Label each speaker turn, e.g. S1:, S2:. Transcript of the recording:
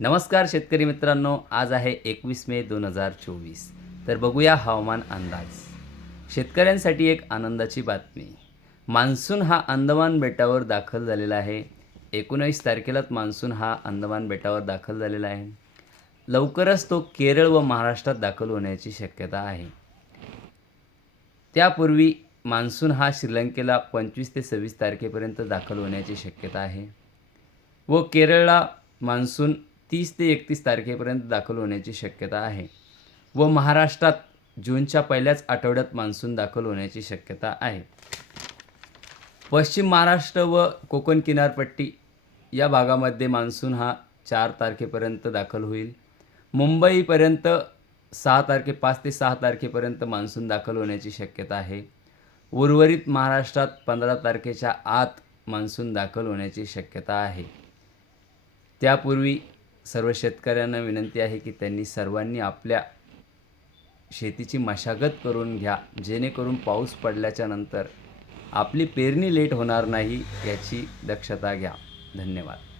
S1: नमस्कार शेतकरी मित्रांनो आज आहे एकवीस मे दोन हजार चोवीस. तर बघूया हवामान अंदाज. शेतकऱ्यांसाठी एक आनंदाची बातमी. मान्सून हा अंदमान बेटावर दाखल झालेला आहे. एकोणावीस तारखेलाच मान्सून हा अंदमान बेटावर दाखल झालेला आहे. लवकरच तो केरळ व महाराष्ट्रात दाखल होण्याची शक्यता आहे. त्यापूर्वी मान्सून हा श्रीलंकेला पंचवीस ते सव्वीस तारखेपर्यंत दाखल होण्याची शक्यता आहे. व केरळला मान्सून तीस ते एकतीस तारखेपर्यंत दाखल होण्याची शक्यता आहे व महाराष्ट्रात जूनच्या पहिल्याच आठवड्यात मान्सून दाखल होण्याची शक्यता आहे. पश्चिम महाराष्ट्र व कोकण किनारपट्टी या भागामध्ये मान्सून हा चार तारखेपर्यंत दाखल होईल. मुंबईपर्यंत सहा तारखे पाच ते सहा तारखेपर्यंत मान्सून दाखल होण्याची शक्यता आहे. उर्वरित महाराष्ट्रात पंधरा तारखेच्या आत मान्सून दाखल होण्याची शक्यता आहे. त्यापूर्वी सर्व शेतकऱ्यांना विनंती आहे की त्यांनी सर्वांनी आपल्या शेतीची मशागत करून घ्या जेणेकरून पाऊस पडल्याच्या नंतर आपली पेरणी लेट होणार नाही याची दक्षता घ्या. धन्यवाद.